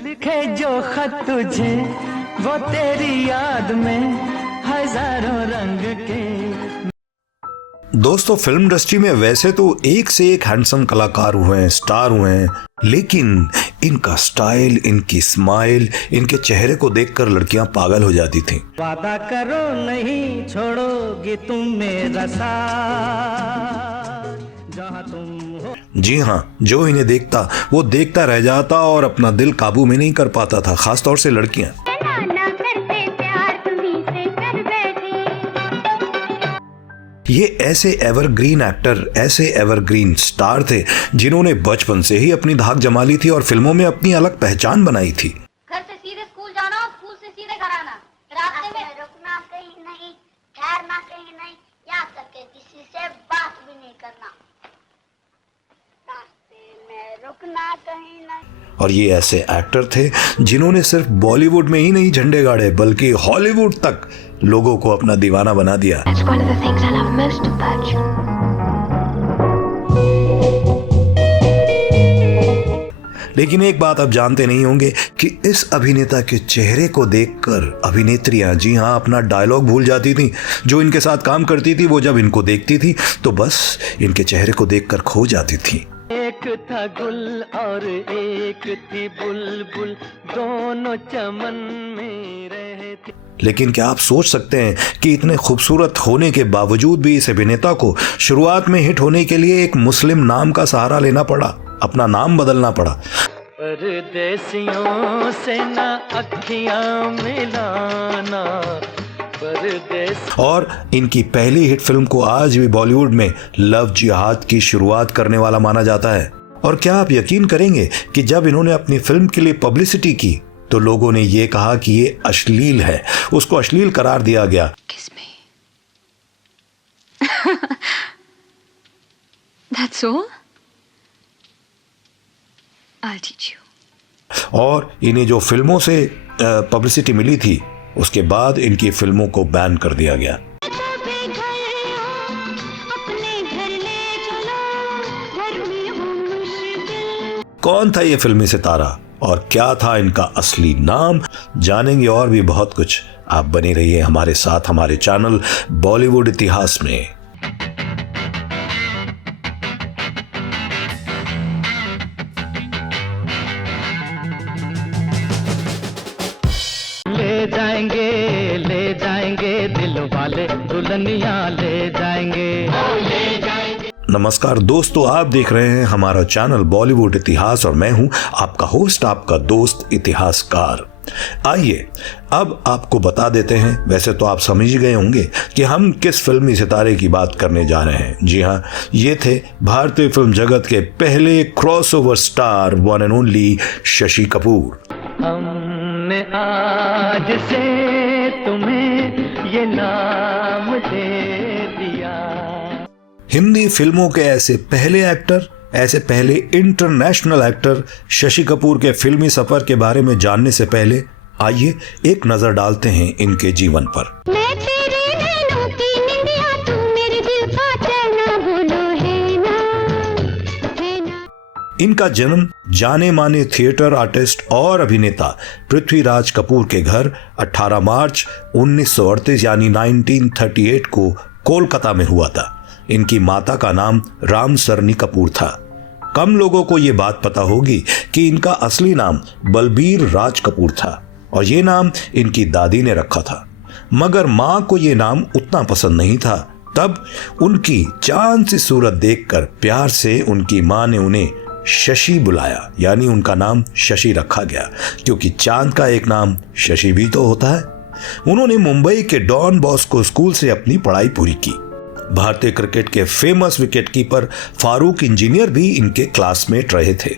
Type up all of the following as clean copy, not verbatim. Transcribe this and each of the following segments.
लिखे जो खत तुझे वो तेरी याद में हजारों रंग के। दोस्तों, फिल्म इंडस्ट्री में वैसे तो एक से एक हैंडसम कलाकार हुए हैं, स्टार हुए हैं, लेकिन इनका स्टाइल, इनकी स्माइल, इनके चेहरे को देखकर लड़कियां पागल हो जाती थीं। वादा करो नहीं छोड़ोगे तुम मेरा साथ जहां तुम हो। जी हाँ, जो इन्हें देखता वो देखता रह जाता और अपना दिल काबू में नहीं कर पाता था, खासतौर से लड़कियां। ये ऐसे एवरग्रीन एक्टर, ऐसे एवरग्रीन स्टार थे जिन्होंने बचपन से ही अपनी धाक जमा ली थी और फिल्मों में अपनी अलग पहचान बनाई थी। घर से सीधे स्कूल जाना, स्कूल से सीधे घर आना, रास्ते में रुकना कहीं नहीं, ठहरना कहीं नहीं, यहाँ तक के किसी से बात भी नहीं करना, रास्ते में रुकना कहीं नहीं। और ये ऐसे एक्टर थे जिन्होंने सिर्फ बॉलीवुड में ही नहीं झंडे गाड़े, बल्कि हॉलीवुड तक लोगों को अपना दीवाना बना दिया। लेकिन एक बात आप जानते नहीं होंगे कि इस अभिनेता के चेहरे को देखकर अभिनेत्रियां, जी हाँ, अपना डायलॉग भूल जाती थीं। जो इनके साथ काम करती थी वो जब इनको देखती थी तो बस इनके चेहरे को देखकर खो जाती थी। एक था गुल और एक थी बुलबुल, दोनों चमन में रहते। लेकिन क्या आप सोच सकते हैं कि इतने खूबसूरत होने के बावजूद भी इस अभिनेता को शुरुआत में हिट होने के लिए एक मुस्लिम नाम का सहारा लेना पड़ा, अपना नाम बदलना पड़ा। परदेसियों से ना अखियां मिलाना, और इनकी पहली हिट फिल्म को आज भी बॉलीवुड में लव जिहाद की शुरुआत करने वाला माना जाता है। और क्या आप यकीन करेंगे कि जब इन्होंने अपनी फिल्म के लिए पब्लिसिटी की तो लोगों ने ये कहा कि ये अश्लील है, उसको अश्लील करार दिया गया। That's all? I'll teach you. और इन्हें जो फिल्मों से पब्लिसिटी मिली थी उसके बाद इनकी फिल्मों को बैन कर दिया गया। कौन था ये फिल्मी सितारा और क्या था इनका असली नाम, जानेंगे और भी बहुत कुछ। आप बने रहिए हमारे साथ, हमारे चैनल बॉलीवुड इतिहास में। ले जाएंगे दिल वाले दुल्हनिया ले जाएंगे। नमस्कार दोस्तों, आप देख रहे हैं हमारा चैनल बॉलीवुड इतिहास और मैं हूं आपका होस्ट, आपका दोस्त इतिहासकार। आइए अब आपको बता देते हैं, वैसे तो आप समझ ही गए होंगे कि हम किस फिल्मी सितारे की बात करने जा रहे हैं। जी हाँ, ये थे भारतीय फिल्म जगत के पहले crossover star, one and only Shashi Kapoor. हमने आज से तुम्हें ये नाम दे दिया। हिंदी फिल्मों के ऐसे पहले एक्टर, ऐसे पहले इंटरनेशनल एक्टर शशि कपूर के फिल्मी सफर के बारे में जानने से पहले आइए एक नजर डालते हैं इनके जीवन पर। इनका जन्म जाने माने थिएटर आर्टिस्ट और अभिनेता पृथ्वीराज कपूर के घर 18 मार्च 1938 यानी 1938 को कोलकाता में हुआ था। इनकी माता का नाम राम सरनी कपूर था। कम लोगों को ये बात पता होगी कि इनका असली नाम बलबीर राज कपूर था और ये नाम इनकी दादी ने रखा था, मगर मां को ये नाम उतना पसंद नहीं था। तब उनकी चांद सी सूरत देखकर प्यार से उनकी मां ने उन्हें शशि बुलाया, यानी उनका नाम शशि रखा गया, क्योंकि चांद का एक नाम शशि भी तो होता है। उन्होंने मुंबई के डॉन बॉस्को स्कूल से अपनी पढ़ाई पूरी की। भारतीय क्रिकेट के फेमस विकेटकीपर फारूक इंजीनियर भी इनके क्लासमेट रहे थे।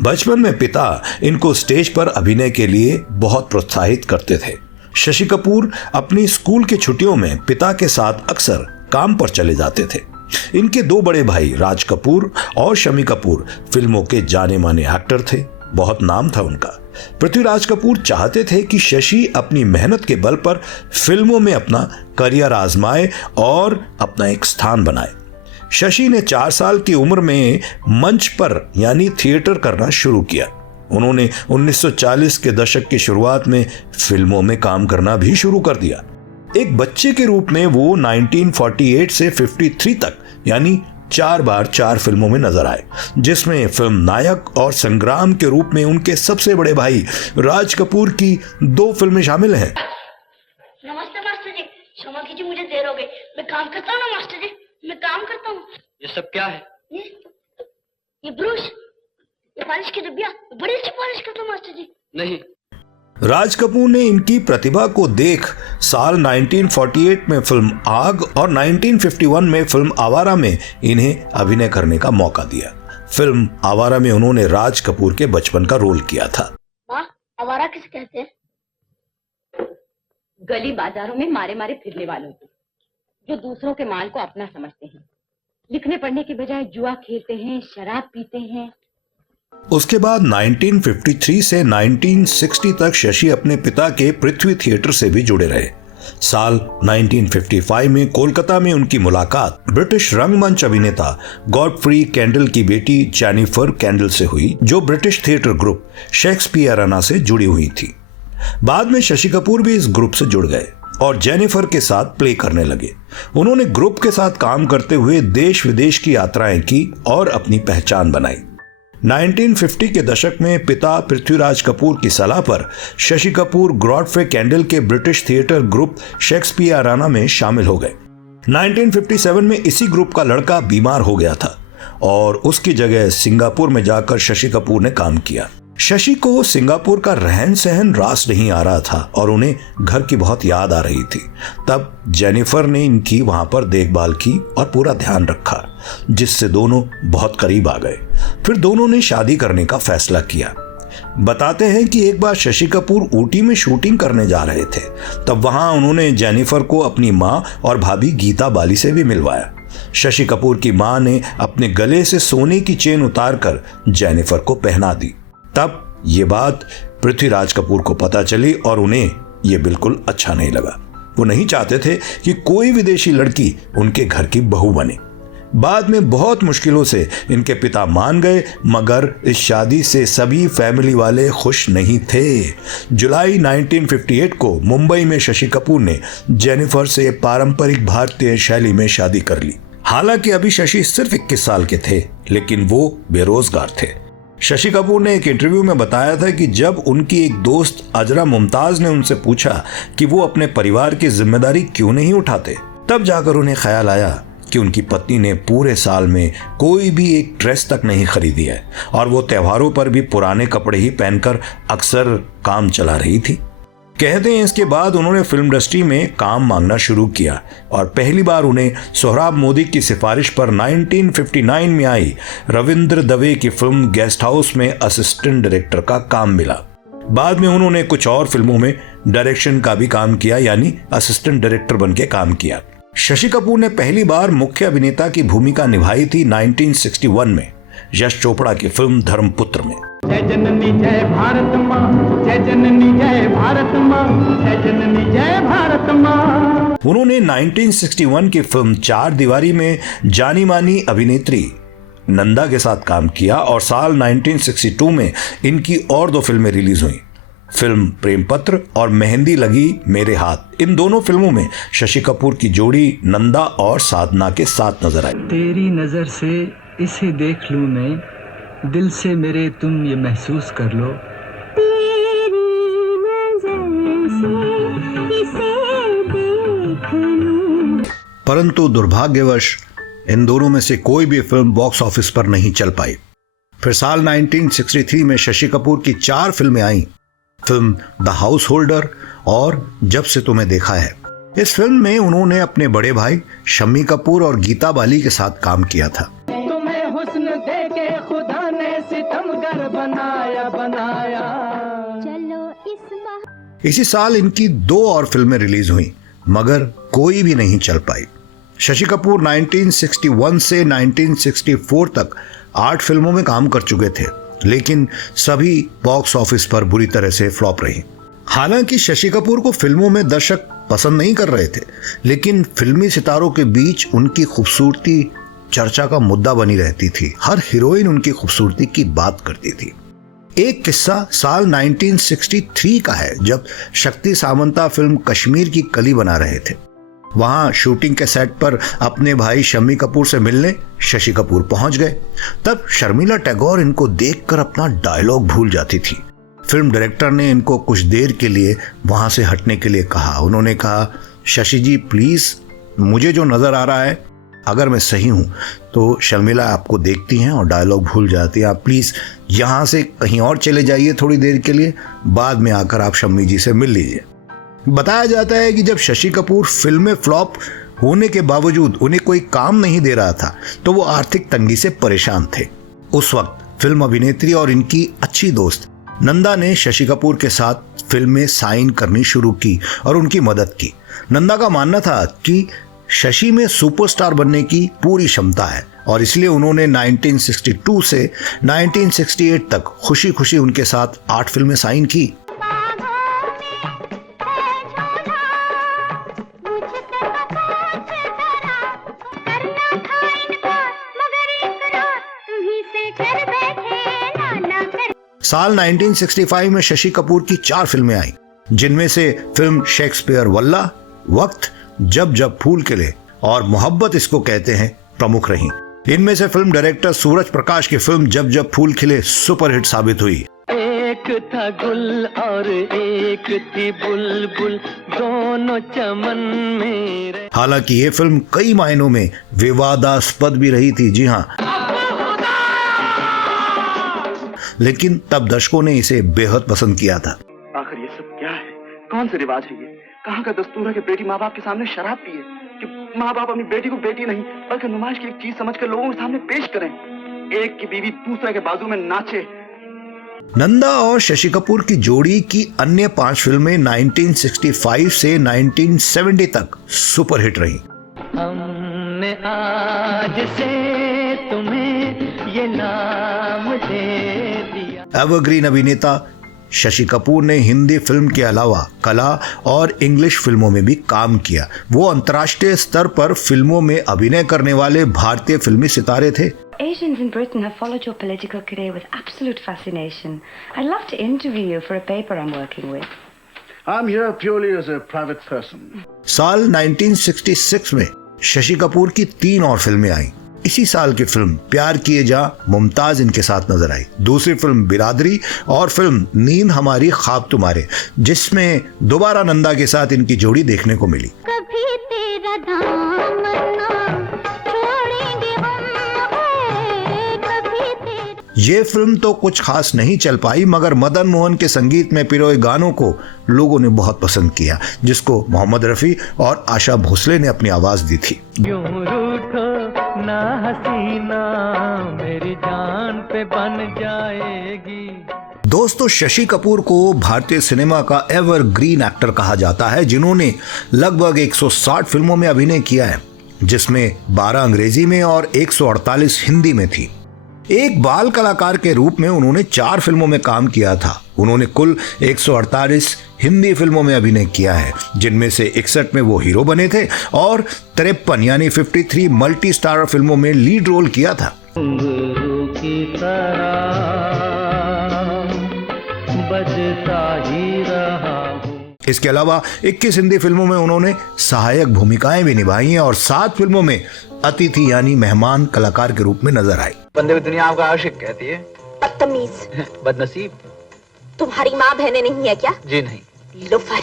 बचपन में पिता इनको स्टेज पर अभिनय के लिए बहुत प्रोत्साहित करते थे। शशि कपूर अपनी स्कूल की छुट्टियों में पिता के साथ अक्सर काम पर चले जाते थे। इनके दो बड़े भाई राज कपूर और शमी कपूर फिल्मों के जाने माने एक्टर थे, बहुत नाम था उनका। पृथ्वीराज कपूर चाहते थे कि शशि अपनी मेहनत के बल पर फिल्मों में अपना करियर आजमाए और अपना एक स्थान बनाए। शशि ने 4 साल की उम्र में मंच पर यानी थिएटर करना शुरू किया। उन्होंने 1940 के दशक की शुरुआत में फिल्मों में काम करना भी शुरू कर दिया। एक बच्चे के रूप में वो 1948 से 53 तक यानी 4 बार 4 फिल्मों में नजर आए, जिसमें फिल्म नायक और संग्राम के रूप में उनके सबसे बड़े भाई राज कपूर की 2 फिल्में शामिल हैं। नमस्ते मास्टर जी, क्षमा कीजिए मुझे देर हो गई। मैं काम करता हूँ ना मास्टर जी, मैं काम करता हूँ। ये सब क्या है? ये ब्रश, ये पॉलिश की डिब्बिया, बड़ी अच्छी पॉलिश करता हूँ मास्टर जी। नहीं। राज कपूर ने इनकी प्रतिभा को देख साल 1948 में फिल्म आग और 1951 में फिल्म आवारा में इन्हें अभिनय करने का मौका दिया। फिल्म आवारा में उन्होंने राज कपूर के बचपन का रोल किया था। माँ, आवारा किसे कहते हैं? गली बाजारों में मारे मारे फिरने वालों को, जो दूसरों के माल को अपना समझते हैं, लिखने पढ़ने के बजाय जुआ खेलते हैं, शराब पीते हैं। उसके बाद 1953 से 1960 तक शशि अपने पिता के पृथ्वी थिएटर से भी जुड़े रहे। साल 1955 में कोलकाता में उनकी मुलाकात ब्रिटिश रंगमंच अभिनेता गॉडफ्री कैंडल की बेटी जेनिफर कैंडल से हुई, जो ब्रिटिश थिएटर ग्रुप शेक्सपियराना से जुड़ी हुई थी। बाद में शशि कपूर भी इस ग्रुप से जुड़ गए और जेनिफर के साथ प्ले करने लगे। उन्होंने ग्रुप के साथ काम करते हुए देश विदेश की यात्राएं की और अपनी पहचान बनाई। 1950 के दशक में पिता पृथ्वीराज कपूर की सलाह पर शशि कपूर गॉडफ्रे कैंडल के ब्रिटिश थिएटर ग्रुप शेक्सपियराना में शामिल हो गए। 1957 में इसी ग्रुप का लड़का बीमार हो गया था और उसकी जगह सिंगापुर में जाकर शशि कपूर ने काम किया। शशि को सिंगापुर का रहन सहन रास नहीं आ रहा था और उन्हें घर की बहुत याद आ रही थी। तब जेनिफर ने इनकी वहां पर देखभाल की और पूरा ध्यान रखा, जिससे दोनों बहुत करीब आ गए। फिर दोनों ने शादी करने का फैसला किया। बताते हैं कि एक बार शशि कपूर ऊटी में शूटिंग करने जा रहे थे, तब वहां उन्होंने जेनिफर को अपनी माँ और भाभी गीता बाली से भी मिलवाया। शशि कपूर की माँ ने अपने गले से सोने की चेन उतारकर जेनिफर को पहना दी। तब ये बात पृथ्वीराज कपूर को पता चली और उन्हें यह बिल्कुल अच्छा नहीं लगा। वो नहीं चाहते थे कि कोई विदेशी लड़की उनके घर की बहू बने। बाद में बहुत मुश्किलों से इनके पिता मान गए, मगर इस शादी से सभी फैमिली वाले खुश नहीं थे। जुलाई 1958 को मुंबई में शशि कपूर ने जेनिफर से पारंपरिक भारतीय शैली में शादी कर ली। हालांकि अभी शशि सिर्फ 21 साल के थे, लेकिन वो बेरोजगार थे। शशि कपूर ने एक इंटरव्यू में बताया था कि जब उनकी एक दोस्त अजरा मुमताज ने उनसे पूछा कि वो अपने परिवार की जिम्मेदारी क्यों नहीं उठाते, तब जाकर उन्हें ख्याल आया कि उनकी पत्नी ने पूरे साल में कोई भी एक ड्रेस तक नहीं खरीदी है और वो त्योहारों पर भी पुराने कपड़े ही पहनकर अक्सर काम चला रही थी। कहते हैं इसके बाद उन्होंने फिल्म इंडस्ट्री में काम मांगना शुरू किया और पहली बार उन्हें सोहराब मोदी की सिफारिश पर 1959 में आई रविंद्र दवे की फिल्म गेस्ट हाउस में असिस्टेंट डायरेक्टर का काम मिला। बाद में उन्होंने कुछ और फिल्मों में डायरेक्शन का भी काम किया, यानी असिस्टेंट डायरेक्टर बन के काम किया। शशि कपूर ने पहली बार मुख्य अभिनेता की भूमिका निभाई थी 1961 में यश चोपड़ा की फिल्म धर्मपुत्र में। जय जननी जय भारत माँ, जय जननी जय भारत माँ, जय जननी जय भारत माँ। उन्होंने 1961 की फिल्म चार दीवारी में जानी मानी अभिनेत्री नंदा के साथ काम किया और साल 1962 में इनकी और 2 फिल्में रिलीज हुई, फिल्म प्रेम पत्र और मेहंदी लगी मेरे हाथ। इन दोनों फिल्मों में शशि कपूर की जोड़ी नंदा और साधना के साथ नजर आई। तेरी नजर से इसे देख लूं मैं, दिल से मेरे तुम ये महसूस कर लो। तेरी नजर से इसे देख लूं। परंतु दुर्भाग्यवश इन दोनों में से कोई भी फिल्म बॉक्स ऑफिस पर नहीं चल पाई। फिर साल 1963 में शशि कपूर की 4 फिल्में आईं, फिल्म द हाउस होल्डर और जब से तुम्हें देखा है। इस फिल्म में उन्होंने अपने बड़े भाई शम्मी कपूर और गीता बाली के साथ काम किया था। तुम्हें हुस्न देके खुदा ने सितमगर बनाया बनाया। चलो इसी साल इनकी 2 और फिल्में रिलीज हुई, मगर कोई भी नहीं चल पाई। शशि कपूर 1961 से 1964 तक 8 फिल्मों में काम कर चुके थे, लेकिन सभी बॉक्स ऑफिस पर बुरी तरह से फ्लॉप रही। हालांकि शशि कपूर को फिल्मों में दर्शक पसंद नहीं कर रहे थे, लेकिन फिल्मी सितारों के बीच उनकी खूबसूरती चर्चा का मुद्दा बनी रहती थी। हर हीरोइन उनकी खूबसूरती की बात करती थी। एक किस्सा साल 1963 का है, जब शक्ति सामंता फिल्म कश्मीर की कली बना रहे थे। वहां शूटिंग के सेट पर अपने भाई शम्मी कपूर से मिलने शशि कपूर पहुंच गए। तब शर्मिला टैगोर इनको देखकर अपना डायलॉग भूल जाती थी। फिल्म डायरेक्टर ने इनको कुछ देर के लिए वहां से हटने के लिए कहा। उन्होंने कहा, शशि जी प्लीज, मुझे जो नजर आ रहा है, अगर मैं सही हूं तो शर्मिला आपको देखती हैं और डायलॉग भूल जाती हैं। आप प्लीज यहां से कहीं और चले जाइए थोड़ी देर के लिए, बाद में आकर आप शम्मी जी से मिल लीजिए। बताया जाता है कि जब शशि कपूर फिल्में फ्लॉप होने के बावजूद उन्हें कोई काम नहीं दे रहा था तो वो आर्थिक तंगी से परेशान थे। उस वक्त फिल्म अभिनेत्री और इनकी अच्छी दोस्त नंदा ने शशि कपूर के साथ फिल्में साइन करनी शुरू की और उनकी मदद की। नंदा का मानना था कि शशि में सुपरस्टार बनने की पूरी क्षमता है और इसलिए उन्होंने 1962 से 1968 तक खुशी खुशी उनके साथ 8 फिल्में साइन की। साल 1965 में शशि कपूर की 4 फिल्में आई, जिनमें से फिल्म शेक्सपियर वल्ला, वक्त, जब जब फूल खिले और मोहब्बत इसको कहते हैं प्रमुख रही। इनमें से फिल्म डायरेक्टर सूरज प्रकाश की फिल्म जब जब फूल खिले सुपरहिट साबित हुई। एक था गुल और एक थी बुलबुल, दोनों चमन में रहे। हालांकि ये फिल्म कई मायनों में विवादास्पद भी रही थी, जी हाँ, लेकिन तब दर्शकों ने इसे बेहद पसंद किया था। आखिर ये सब क्या है? कौन से रिवाज है ये? कहाँ का दस्तूर है कि बेटी माँ बाप के सामने शराब पिए, कि माँ बाप अपनी बेटी को बेटी नहीं बल्कि नुमाइश की एक चीज समझकर लोगों के सामने पेश करें। एक की बीवी दूसरे के बाजू में नाचे। नंदा और शशि कपूर की जोड़ी की अन्य 5 फिल्में 1965 से 1970 तक सुपरहिट रही। हमने आज से तुम्हें ये नाम दे दिया। एवरग्रीन अभिनेता शशि कपूर ने हिंदी फिल्म के अलावा कला और इंग्लिश फिल्मों में भी काम किया। वो अंतर्राष्ट्रीय स्तर पर फिल्मों में अभिनय करने वाले भारतीय फिल्मी सितारे थे। Asians in Britain have followed your political career with absolute fascination. I'd love to interview you for a paper I'm working with. I'm here purely as a private person. साल 1966 में शशि कपूर की 3 और फिल्में आई। इसी साल की फिल्म प्यार किए जा मुमताज इनके साथ नजर आई। दूसरी फिल्म बिरादरी और फिल्म नींद हमारी ख्वाब तुम्हारे, जिसमें दोबारा नंदा के साथ इनकी जोड़ी देखने को मिली। कभी तेरा दामन छोड़ेंगे हम, कभी तेरा। ये फिल्म तो कुछ खास नहीं चल पाई, मगर मदन मोहन के संगीत में पिरोए गानों को लोगों ने बहुत पसंद किया, जिसको मोहम्मद रफी और आशा भोसले ने अपनी आवाज दी थी। क्यों रूठो ना हसीना, मेरी जान पे बन जाएगी। दोस्तों, शशि कपूर को भारतीय सिनेमा का एवरग्रीन एक्टर कहा जाता है, जिन्होंने लगभग 160 फिल्मों में अभिनय किया है, जिसमें 12 अंग्रेजी में और 148 हिंदी में थी। एक बाल कलाकार के रूप में उन्होंने 4 फिल्मों में काम किया था। उन्होंने कुल 148 हिंदी फिल्मों में अभिनय किया है, जिनमें से 61 में वो हीरो बने थे और 53 यानी 53 मल्टी स्टारर फिल्मों में लीड रोल किया था। की तरह बजता ही रहा। इसके अलावा 21 हिंदी फिल्मों में उन्होंने सहायक भूमिकाएं भी निभाई हैं और 7 फिल्मों में अतिथि यानी मेहमान कलाकार के रूप में नजर आए। बंदे को दुनिया आपका आशिक कहती है। बदतमीज। बदनसीब। तुम्हारी माँ बहनें नहीं है क्या? जी नहीं। लोफर।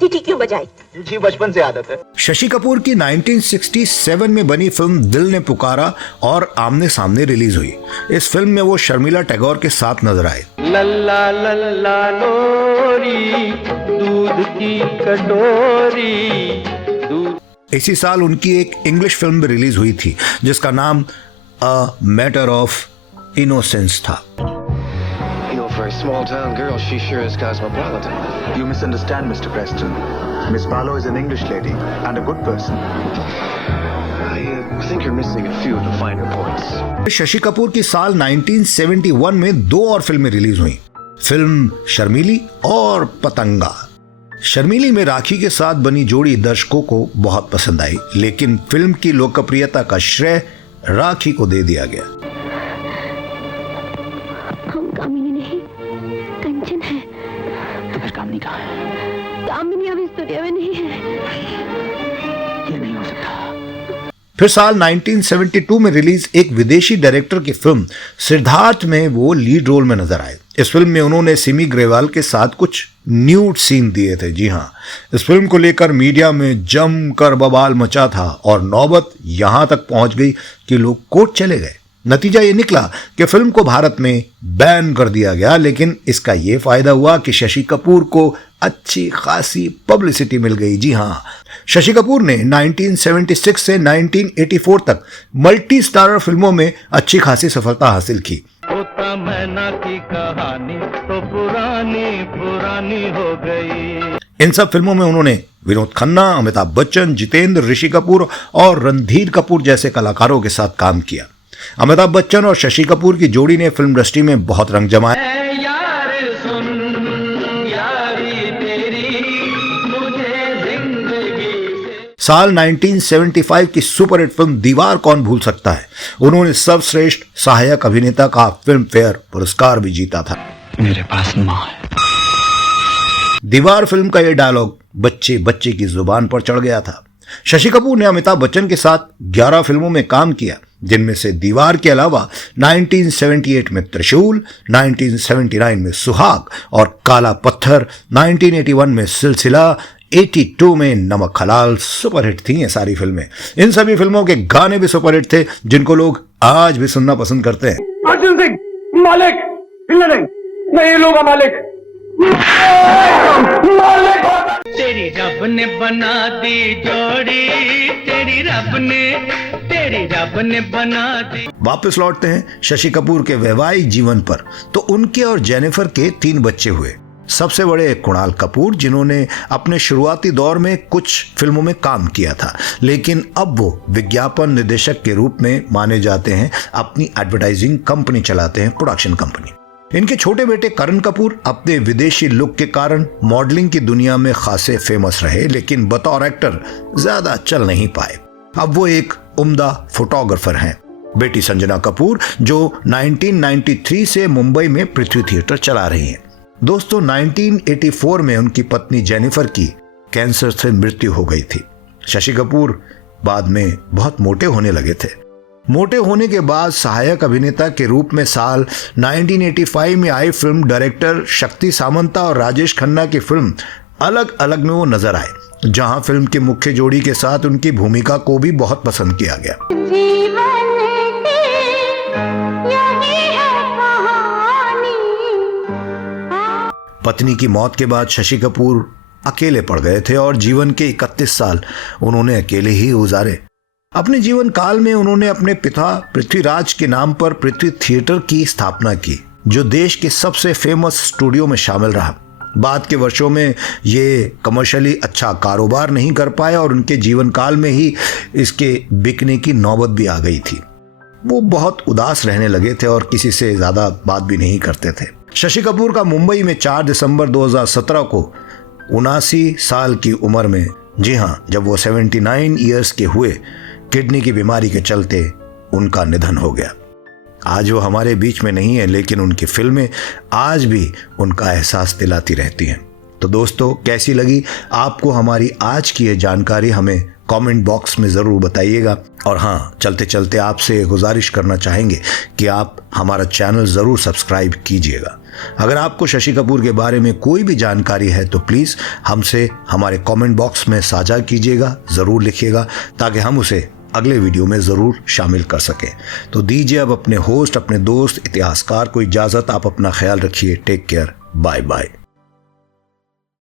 सीटी क्यों बजाई? जी बचपन से आदत है। शशि कपूर की 1967 में बनी फिल्म दिल ने पुकारा और आमने सामने रिलीज हुई। इस फिल्म में वो शर्मिला टैगोर के साथ नजर आए। लल्ला लल्ला लोरी, दूध की कटोरी, दूध। इसी साल उनकी एक इंग्लिश फिल्म भी रिलीज हुई थी, जिसका नाम अ मैटर ऑफ इनोसेंस था। For a small town girl, she sure is cosmopolitan. You misunderstand, Mr. Preston. Miss Barlow is an English lady and a good person. I think you're missing a few of the finer points. Shashi Kapoor की साल 1971 में 2 और फिल्में release हुई, film शर्मीली और पतंगा। शर्मीली में राखी के साथ बनी जोड़ी दर्शकों को बहुत पसंद आई, लेकिन फिल्म की लोकप्रियता का श्रेय राखी को दे दिया गया। हम चांदनी कहाँ है? दामिनी अब इस दुनिया में नहीं है। ये नहीं हो सकता। फिर साल 1972 में रिलीज एक विदेशी डायरेक्टर की फिल्म सिद्धार्थ में वो लीड रोल में नजर आए। इस फिल्म में उन्होंने सिमी ग्रेवाल के साथ कुछ न्यूड सीन दिए थे। जी हाँ, इस फिल्म को लेकर मीडिया में जमकर बवाल मचा था और नौबत यहां तक पहुंच गई कि लोग कोर्ट चले गए। नतीजा ये निकला कि फिल्म को भारत में बैन कर दिया गया, लेकिन इसका ये फायदा हुआ कि शशि कपूर को अच्छी खासी पब्लिसिटी मिल गई। जी हाँ, शशि कपूर ने 1976 से 1984 तक मल्टी स्टारर फिल्मों में अच्छी खासी सफलता हासिल की। होता मैना की कहानी तो पुरानी हो गई। इन सब फिल्मों में उन्होंने विनोद खन्ना, अमिताभ बच्चन, जितेंद्र, ऋषि कपूर और रणधीर कपूर जैसे कलाकारों के साथ काम किया। अमिताभ बच्चन और शशि कपूर की जोड़ी ने फिल्म इंडस्ट्री में बहुत रंग जमाया। साल 1975 की सुपरहिट फिल्म दीवार कौन भूल सकता है, उन्होंने सर्वश्रेष्ठ सहायक अभिनेता का फिल्म फेयर पुरस्कार भी जीता था। मेरे पास माँ है। दीवार फिल्म का यह डायलॉग बच्चे बच्चे की जुबान पर चढ़ गया था। शशि कपूर ने अमिताभ बच्चन के साथ 11 फिल्मों में काम किया, जिनमें से दीवार के अलावा 1978 में त्रिशूल, 1979 में सुहाग और काला पत्थर, 1981 में सिलसिला, 82 में नमक हलाल सुपरहिट थी ये सारी फिल्में। इन सभी फिल्मों के गाने भी सुपरहिट थे, जिनको लोग आज भी सुनना पसंद करते हैं। अर्जुन सिंह, मालिक, नहीं लूंगा मालिक। तेरी रब ने बना दी जोड़ी, तेरी रब ने बना दी। वापस लौटते हैं शशि कपूर के वैवाहिक जीवन पर। तो उनके और जेनिफर के 3 बच्चे हुए। सबसे बड़े कुणाल कपूर, जिन्होंने अपने शुरुआती दौर में कुछ फिल्मों में काम किया था, लेकिन अब वो विज्ञापन निर्देशक के रूप में माने जाते हैं। अपनी एडवर्टाइजिंग कंपनी चलाते हैं, प्रोडक्शन कंपनी। इनके छोटे बेटे करण कपूर अपने विदेशी लुक के कारण मॉडलिंग की दुनिया में खासे फेमस रहे, लेकिन बतौर एक्टर ज्यादा चल नहीं पाए। अब वो एक उम्दा फोटोग्राफर हैं। बेटी संजना कपूर, जो 1993 से मुंबई में पृथ्वी थिएटर चला रही हैं। दोस्तों, 1984 में उनकी पत्नी जेनिफर की कैंसर से मृत्यु हो गई थी। शशि कपूर बाद में बहुत मोटे होने लगे थे। मोटे होने के बाद सहायक अभिनेता के रूप में साल 1985 में आई फिल्म डायरेक्टर शक्ति सामंता और राजेश खन्ना की फिल्म अलग अलग में वो नजर आए, जहां फिल्म की मुख्य जोड़ी के साथ उनकी भूमिका को भी बहुत पसंद किया गया। पत्नी की मौत के बाद शशि कपूर अकेले पड़ गए थे और जीवन के 31 साल उन्होंने अकेले ही गुजारे। अपने जीवन काल में उन्होंने अपने पिता पृथ्वीराज के नाम पर पृथ्वी थिएटर की स्थापना की, जो देश के सबसे फेमस स्टूडियो में शामिल रहा। बाद के वर्षों में ये कमर्शियली अच्छा कारोबार नहीं कर पाए और उनके जीवन काल में ही इसके बिकने की नौबत भी आ गई थी। वो बहुत उदास रहने लगे थे और किसी से ज्यादा बात भी नहीं करते थे। शशि कपूर का मुंबई में 4 दिसंबर 2017 को 79 साल की उम्र में, जी हाँ, जब वो 79 ईयर्स के हुए, किडनी की बीमारी के चलते उनका निधन हो गया। आज वो हमारे बीच में नहीं है, लेकिन उनकी फिल्में आज भी उनका एहसास दिलाती रहती हैं। तो दोस्तों, कैसी लगी आपको हमारी आज की ये जानकारी, हमें कमेंट बॉक्स में ज़रूर बताइएगा। और हाँ, चलते चलते आपसे गुजारिश करना चाहेंगे कि आप हमारा चैनल ज़रूर सब्सक्राइब कीजिएगा। अगर आपको शशि कपूर के बारे में कोई भी जानकारी है तो प्लीज़ हमसे हमारे कमेंट बॉक्स में साझा कीजिएगा, ज़रूर लिखिएगा, ताकि हम उसे अगले वीडियो में ज़रूर शामिल कर सकें। तो दीजिए अब अपने होस्ट, अपने दोस्त इतिहासकार को इजाज़त। आप अपना ख्याल रखिए। Take care, bye bye.